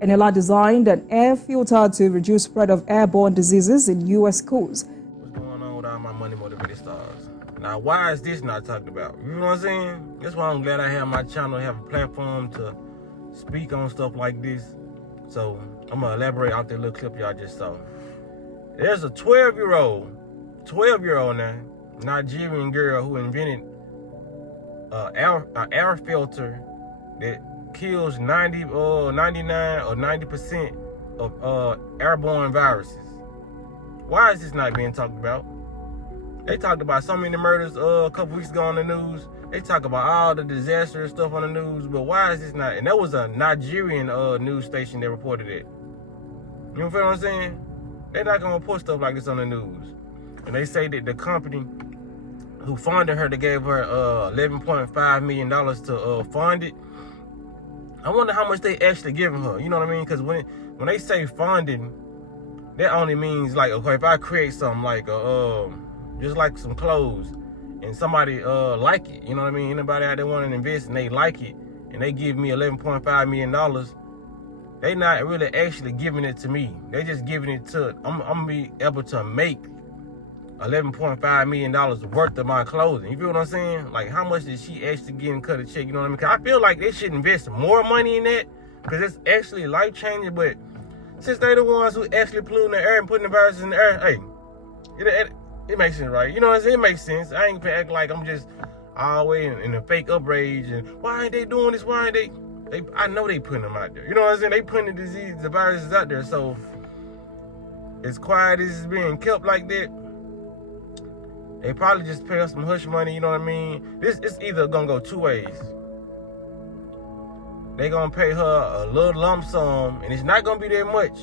Enela designed an air filter to reduce spread of airborne diseases in U.S. schools. What's going on with all my money motivated stars? Now, why is this not talked about? You know what I'm saying? That's why I'm glad I have my channel, have a platform to speak on stuff like this. So I'm gonna elaborate out that little clip y'all just saw. There's a 12-year-old now, Nigerian girl who invented an air filter that kills 99 or 90% of airborne viruses. Why is this not being talked about? They talked about so many murders a couple weeks ago on the news. They talk about all the disastrous stuff on the news, but why is this not? And that was a Nigerian news station that reported it. You know what I'm saying? They're not gonna put stuff like this on the news. And they say that the company who funded her, they gave her $11.5 million to fund it. I wonder how much they actually giving her. You know what I mean? Because when they say funding, that only means like, okay, if I create something like just like some clothes, and somebody like it, you know what I mean? Anybody out there want to invest and they like it, and they give me $11.5 million, they not really actually giving it to me. They just giving it to, I'm gonna be able to make $11.5 million worth of my clothing. You feel what I'm saying? Like, how much did she actually get and cut a check? You know what I mean? Cause I feel like they should invest more money in that, because it's actually life changing. But since they're the ones who actually polluting the air and putting the viruses in the air, hey, it makes sense, right? You know what I'm saying? It makes sense. I ain't gonna act like I'm just all the way in a fake outrage and why ain't they doing this? Why ain't they? I know they putting them out there. You know what I'm saying? They putting the disease, the viruses out there. So as quiet as it's being kept like that, they probably just pay us some hush money. You know what I mean? It's either gonna go two ways. They gonna pay her a little lump sum, and it's not gonna be that much.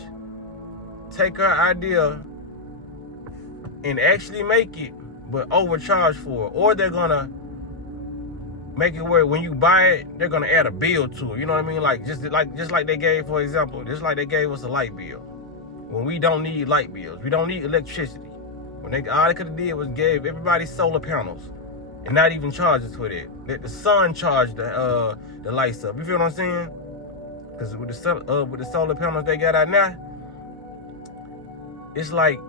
Take her idea and actually make it, but overcharge for it. Or they're gonna make it where when you buy it, they're gonna add a bill to it. You know what I mean? Like just like they gave, for example, just like they gave us a light bill. When we don't need light bills, we don't need electricity. When all they could have did was gave everybody solar panels and not even charge us for that. Let the sun charge the lights up. You feel what I'm saying? Because with the solar panels they got out now, it's like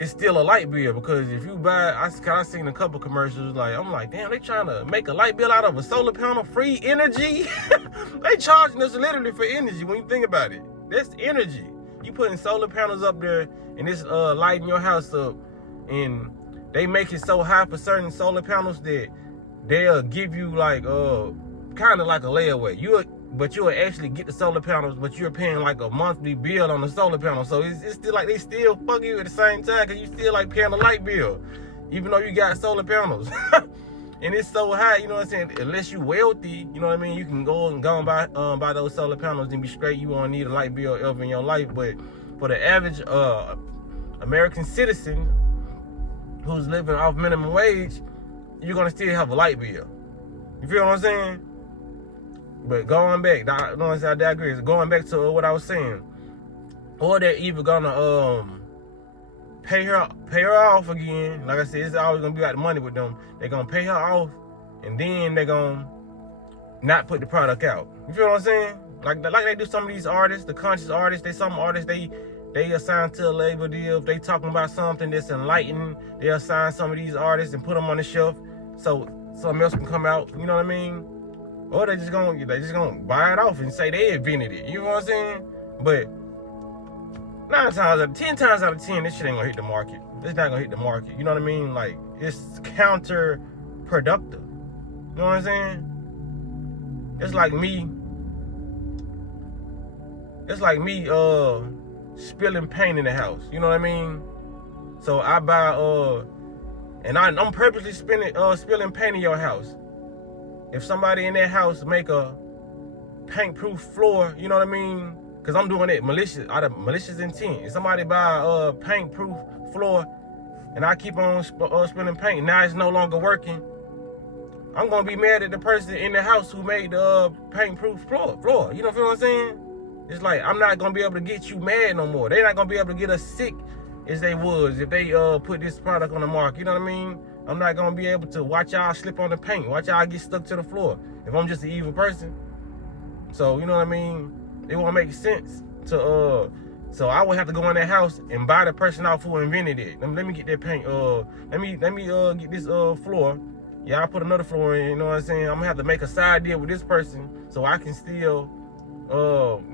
it's still a light bill. Because if you buy, I seen a couple commercials, like I'm like, damn, they trying to make a light bill out of a solar panel, free energy. They charging us literally for energy. When you think about it, that's energy. You putting solar panels up there and it's lighting your house up, and they make it so high for certain solar panels that they'll give you like kind of like a layaway. But you'll actually get the solar panels, but you're paying like a monthly bill on the solar panel. So it's still like they still fuck you at the same time, because you still like paying a light bill, even though you got solar panels. And it's so high, you know what I'm saying? Unless you wealthy, you know what I mean? You can go and buy those solar panels and be straight. You won't need a light bill ever in your life. But for the average American citizen who's living off minimum wage, you're gonna still have a light bill. You feel what I'm saying? But going back, I digress. Going back to what I was saying, or they're either gonna pay her off again. Like I said, it's always gonna be about the money with them. They're gonna pay her off, and then they're gonna not put the product out. You feel what I'm saying? Like they do some of these artists, the conscious artists. Some artists they assign to a label deal. If they talking about something that's enlightening, they assign some of these artists and put them on the shelf so something else can come out. You know what I mean? Or they just gonna buy it off and say they invented it. You know what I'm saying? But 10 times out of 10, this shit ain't gonna hit the market. It's not gonna hit the market. You know what I mean? Like, it's counterproductive. You know what I'm saying? It's like me spilling paint in the house. You know what I mean? So I buy and I'm purposely spilling paint in your house. If somebody in that house make a paint-proof floor, you know what I mean? Because I'm doing it out of malicious intent. If somebody buy a paint-proof floor and I keep on spilling paint, now it's no longer working, I'm going to be mad at the person in the house who made the paint-proof floor. You know what I'm saying? It's like, I'm not going to be able to get you mad no more. They're not going to be able to get us sick as they was if they put this product on the market. You know what I mean? I'm not gonna be able to watch y'all slip on the paint, watch y'all get stuck to the floor if I'm just an evil person. So, you know what I mean? It won't make sense to so I would have to go in that house and buy the person out who invented it. Let me get that paint. Let me get this floor. Yeah, I put another floor in. You know what I'm saying? I'm gonna have to make a side deal with this person so I can still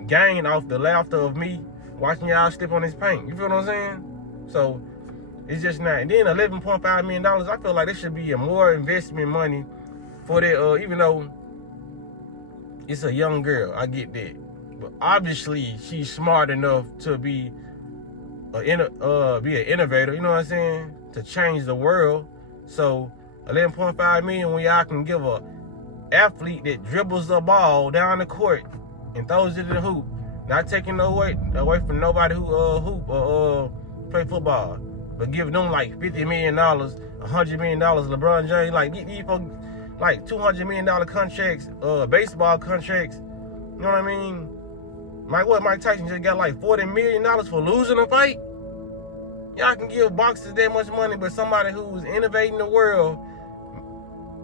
gain off the laughter of me watching y'all slip on this paint. You feel what I'm saying? So it's just not. And then $11.5 million. I feel like there should be a more investment money for that. Even though it's a young girl, I get that. But obviously, she's smart enough to be an innovator, you know what I'm saying, to change the world. So $11.5 million when y'all can give a athlete that dribbles the ball down the court and throws it in the hoop, not taking away from nobody who hoop or play football, but give them like $50 million, $100 million. LeBron James, like get these folks like $200 million contracts, baseball contracts. You know what I mean? Mike Tyson just got like $40 million for losing a fight. Y'all can give boxers that much money, but somebody who's innovating the world,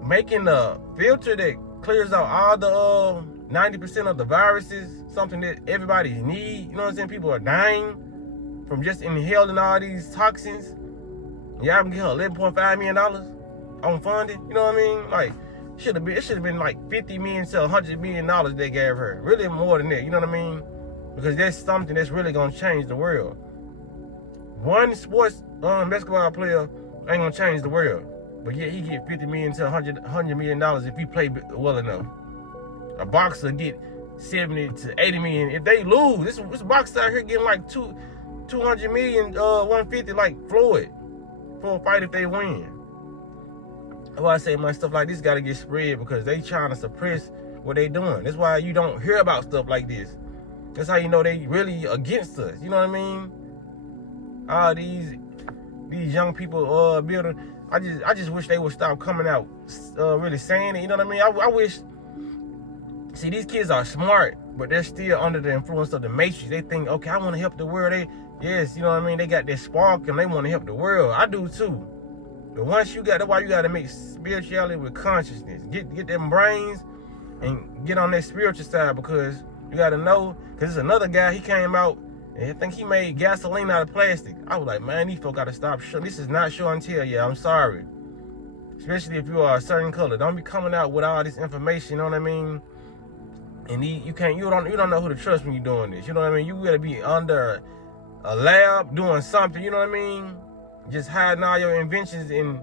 making a filter that clears out all the 90% of the viruses, something that everybody needs. You know what I'm saying? People are dying from just inhaling all these toxins. Y'all can give her $11.5 million on funding. You know what I mean? Like, it should have been like $50 million to $100 million they gave her. Really more than that. You know what I mean? Because that's something that's really gonna change the world. One sports basketball player ain't gonna change the world, but yet he get $50 million to $100 million if he play well enough. A boxer get $70 to $80 million if they lose. This boxer out here getting like $200 million, $150 like Floyd for a fight if they win. That's why I say my stuff like this gotta get spread, because they trying to suppress what they doing. That's why you don't hear about stuff like this. That's how you know they really against us. You know what I mean? All these young people building. I just wish they would stop coming out really saying it. You know what I mean? I wish. See, these kids are smart, but they're still under the influence of the Matrix. They think, okay, I want to help the world. Yes, you know what I mean? They got this spark and they want to help the world. I do too. But once you got, that's why you got to make spirituality with consciousness. Get them brains and get on that spiritual side, because you got to know. Because there's another guy, he came out and I think he made gasoline out of plastic. I was like, man, these folks got to stop. This is not show and tell. Yeah, I'm sorry. Especially if you are a certain color. Don't be coming out with all this information, you know what I mean? And you don't know who to trust when you're doing this. You know what I mean? You gotta be under a lab doing something, you know what I mean? Just hiding all your inventions and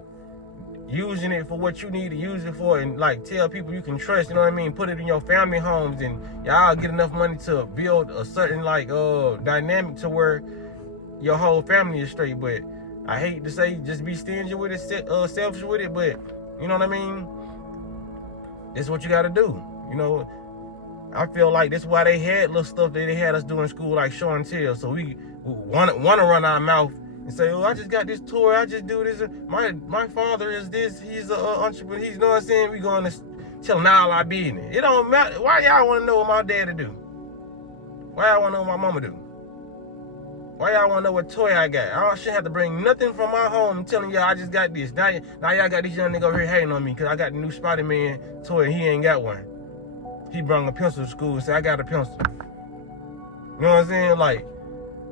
using it for what you need to use it for, and like tell people you can trust, you know what I mean? Put it in your family homes, and y'all get enough money to build a certain like dynamic to where your whole family is straight. But I hate to say just be stingy with it, selfish with it, but you know what I mean? That's what you gotta do, you know? I feel like that's why they had little stuff that they had us do in school, like show and tell. So we want to run our mouth and say, oh, I just got this toy, I just do this. My father is this, he's an entrepreneur, he's, you know what I'm saying? We going to tell all our business. It don't matter. Why y'all want to know what my daddy do? Why y'all want to know what my mama do? Why y'all want to know what toy I got? I shouldn't have to bring nothing from my home telling y'all I just got this. Now y'all got this young nigga over here hating on me because I got the new Spider-Man toy and he ain't got one. He brought a pencil to school and said, I got a pencil. You know what I'm saying? Like,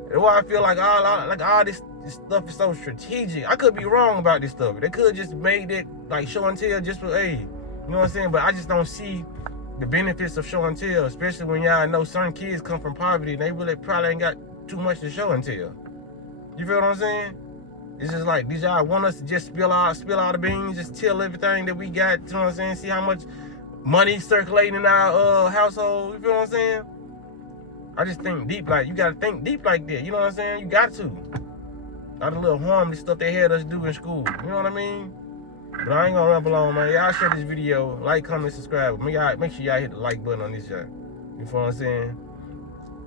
that's why I feel like all this stuff is so strategic. I could be wrong about this stuff. They could just made it like show and tell just for, hey, you know what I'm saying? But I just don't see the benefits of show and tell, especially when y'all know certain kids come from poverty and they really probably ain't got too much to show and tell. You feel what I'm saying? It's just like, did y'all want us to just spill all the beans, just tell everything that we got, you know what I'm saying? See how much money circulating in our household, you feel what I'm saying? I just think deep, like, you gotta think deep like that, you know what I'm saying? You got to. All the little harmless stuff they had us do in school, you know what I mean? But I ain't gonna ramble on, man. Y'all share this video, like, comment, subscribe. Make sure y'all hit the like button on this shit. You feel what I'm saying?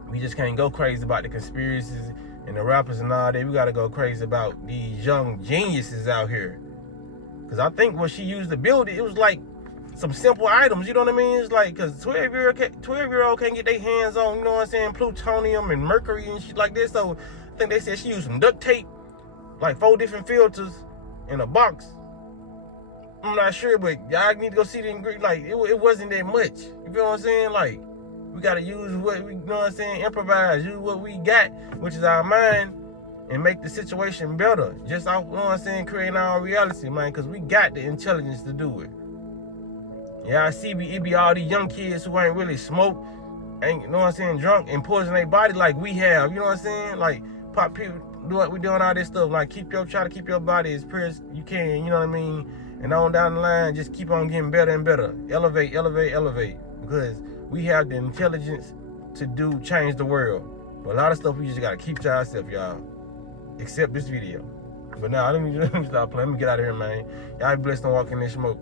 We just can't go crazy about the conspiracies and the rappers and all that. We gotta go crazy about these young geniuses out here. Cause I think when she used to build it, it was like some simple items, you know what I mean? It's like, cause 12-year-old can't get their hands on, you know what I'm saying, plutonium and mercury and shit like this. So I think they said she used some duct tape, like 4 different filters in a box. I'm not sure, but y'all need to go see the ingredients. Like, it wasn't that much. You feel what I'm saying? Like, We gotta use what we, you know what I'm saying, improvise, use what we got, which is our mind, and make the situation better. Just off, you know what I'm saying, creating our reality, man, because we got the intelligence to do it. Yeah, I see it be all these young kids who ain't really smoked, ain't, you know what I'm saying, drunk and poison their body like we have, you know what I'm saying? Like, pop people, do what we doing all this stuff, like try to keep your body as pure as you can, you know what I mean? And on down the line, just keep on getting better and better. Elevate, elevate, elevate. Because we have the intelligence to change the world. But a lot of stuff we just gotta keep to ourselves, y'all. Except this video. But now, let me stop playing. Let me get out of here, man. Y'all be blessed and walk in this smoke.